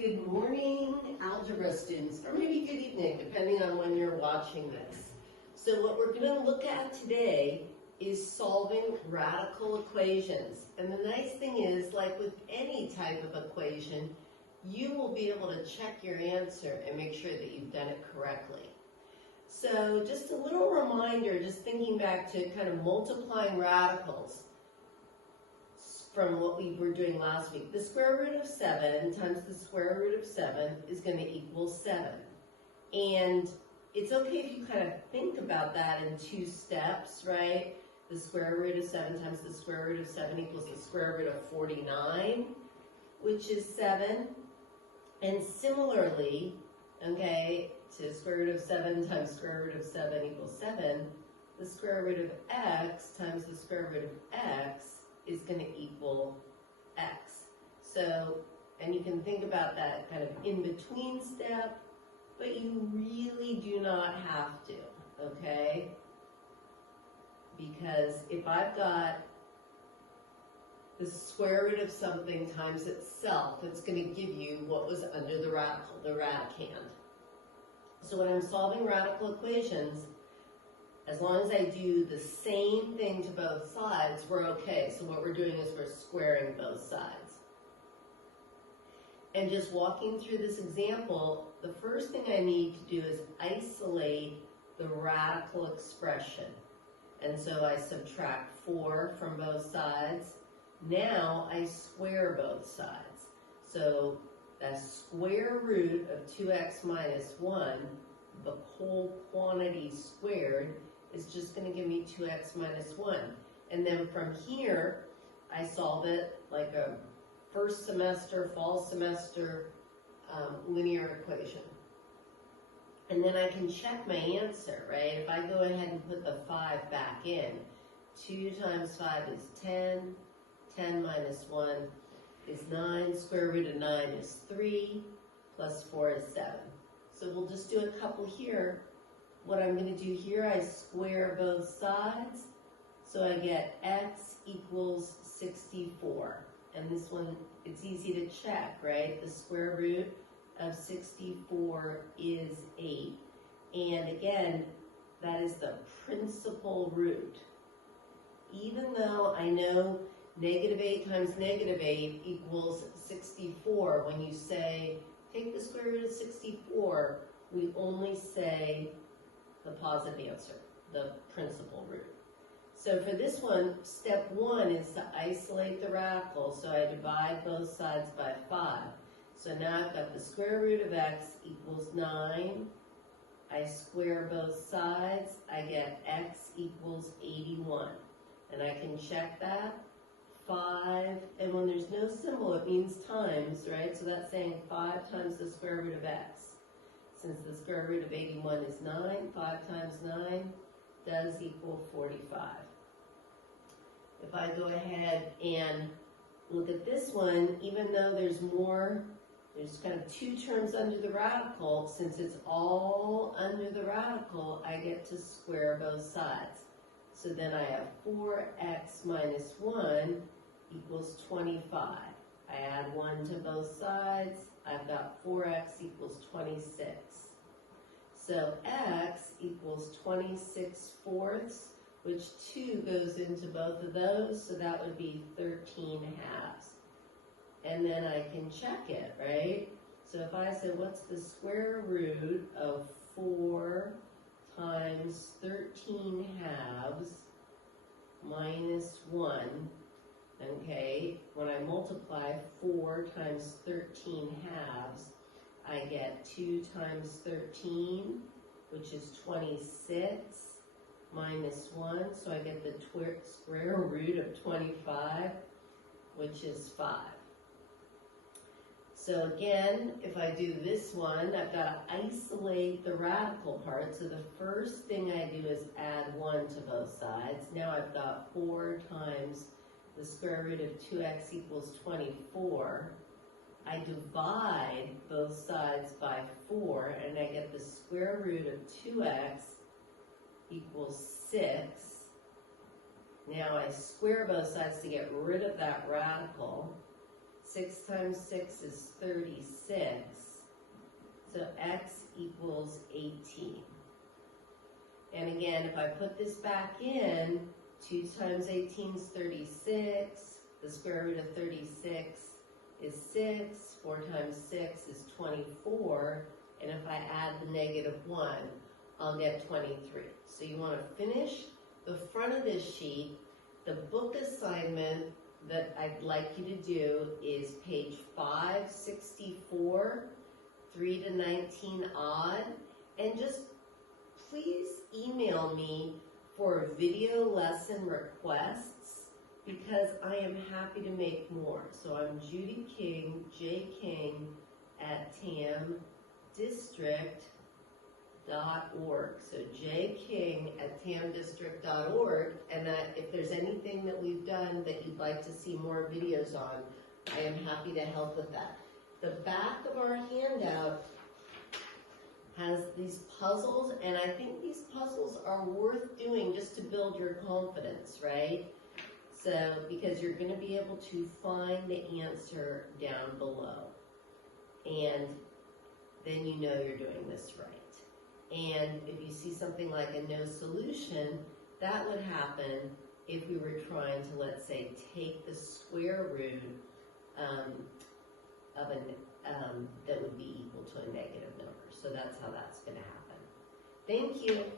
Good morning, algebra students, or maybe good evening, depending on when you're watching this. So what we're going to look at today is solving radical equations. And the nice thing is, like with any type of equation, you will be able to check your answer and make sure that you've done it correctly. So just a little reminder, just thinking back to kind of multiplying radicals from what we were doing last week. The square root of 7 times the square root of 7 is going to equal 7. And it's okay if you kind of think about that in two steps, right? The square root of 7 times the square root of 7 equals the square root of 49, which is 7. And similarly, okay, to square root of 7 times square root of 7 equals 7, the square root of x times the square root of x is going to equal x. So, and you can think about that kind of in-between step, but you really do not have to, okay? Because if I've got the square root of something times itself, it's going to give you what was under the radical, the radicand. So when I'm solving radical equations, as long as I do the same thing to both sides, we're okay. So what we're doing is we're squaring both sides. And just walking through this example, the first thing I need to do is isolate the radical expression. And so I subtract 4 from both sides. Now I square both sides. So the square root of 2x minus 1, the whole quantity squared, is just going to give me 2x minus 1. And then from here, I solve it like a first semester, fall semester linear equation. And then I can check my answer, right? If I go ahead and put the 5 back in, 2 times 5 is 10, 10 minus 1 is 9, square root of 9 is 3, plus 4 is 7. So we'll just do a couple here. What I'm going to do here, I square both sides, so I get x equals 64. And this one, it's easy to check, right? The square root of 64 is 8. And again, that is the principal root. Even though I know negative 8 times negative 8 equals 64, when you say, take the square root of 64, we only say the positive answer, the principal root. So for this one, step 1 is to isolate the radical, so I divide both sides by 5. So now I've got the square root of x equals 9. I square both sides, I get x equals 81. And I can check that. 5, and when there's no symbol, it means times, right? So that's saying 5 times the square root of x. Since the square root of 81 is 9, 5 times 9 does equal 45. If I go ahead and look at this one, even though there's kind of 2 terms under the radical, since it's all under the radical, I get to square both sides. So then I have 4x minus 1 equals 25. I add 1 to both sides. I've got 4x equals 26. So x equals 26 fourths, which 2 goes into both of those, so that would be 13 halves. And then I can check it, right? So if I say, what's the square root of 4 times 13 halves minus 1, okay, when I multiply 4 times 13 halves, I get 2 times 13, which is 26, minus 1, so I get the square root of 25, which is 5. So again, if I do this one, I've got to isolate the radical part. So the first thing I do is add 1 to both sides. Now I've got 4 times the square root of 2x equals 24. I divide both sides by 4, and I get the square root of 2x equals 6. Now I square both sides to get rid of that radical. 6 times 6 is 36. So x equals 18. And again, if I put this back in, 2 times 18 is 36. The square root of 36 is 6. 4 times 6 is 24. And if I add the -1, I'll get 23. So you want to finish the front of this sheet. The book assignment that I'd like you to do is page 564, 3 to 19 odd, and just please email me for video lesson requests because I am happy to make more. So I'm Judy King, J. King at tamdistrict.org. So jking@tamdistrict.org, and that if there's anything that we've done that you'd like to see more videos on, I am happy to help with that. The back of our handout has these puzzles, and I think these puzzles are worth doing just to build your confidence, right? So, because you're going to be able to find the answer down below, and then you know you're doing this right. And if you see something like a no solution, that would happen if we were trying to, let's say, take the square root of that would be equal to a negative number. So that's how that's going to happen. Thank you.